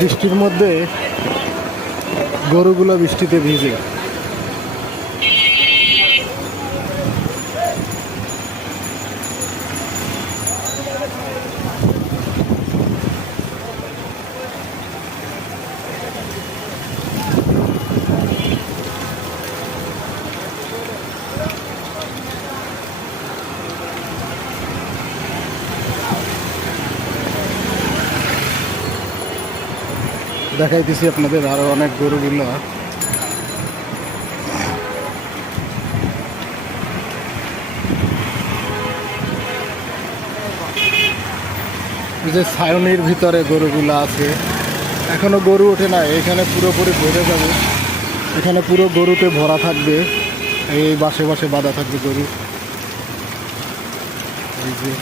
বৃষ্টির মধ্যে গরুগুলো বৃষ্টিতে ভিজে। দেখাইতেছি আপনাদের আরো অনেক গরুগুলো। যে ছাউনির ভিতরে গরুগুলো আছে, এখনো গরু ওঠে না, এখানে পুরোপুরি ভরে যাবে। এখানে পুরো গরুতে ভরা থাকবে, এই বাসে বাসে বাঁধা থাকবে গরু। এই যে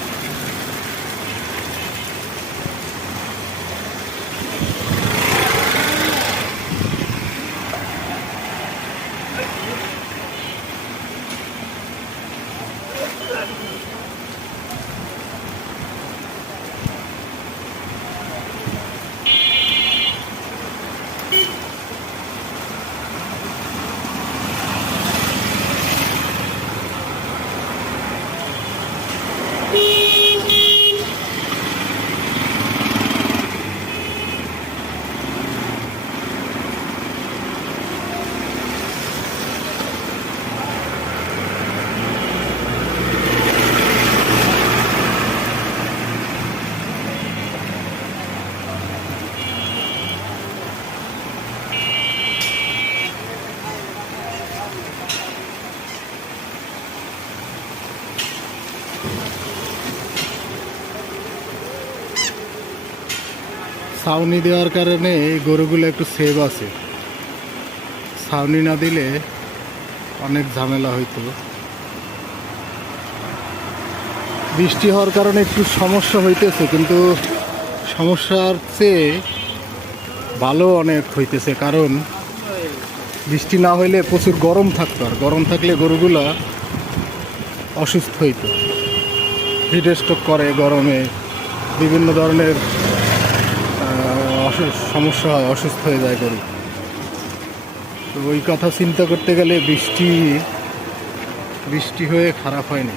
ছাউনি দেওয়ার কারণে এই গরুগুলো একটু সেভ আছে। ছাউনি না দিলে অনেক ঝামেলা হইতো। বৃষ্টি হওয়ার কারণে একটু সমস্যা হইতেছে, কিন্তু সমস্যার চেয়ে ভালো অনেক হইতেছে। কারণ বৃষ্টি না হইলে প্রচুর গরম থাকতো, আর গরম থাকলে গরুগুলা অসুস্থ হইতো, হিট স্ট্রোক করে গরমে, বিভিন্ন ধরনের সমস্যা হয়, অসুস্থ হয়ে যায় গরু। তো ওই কথা চিন্তা করতে গেলে বৃষ্টি হয়ে খারাপ হয়নি।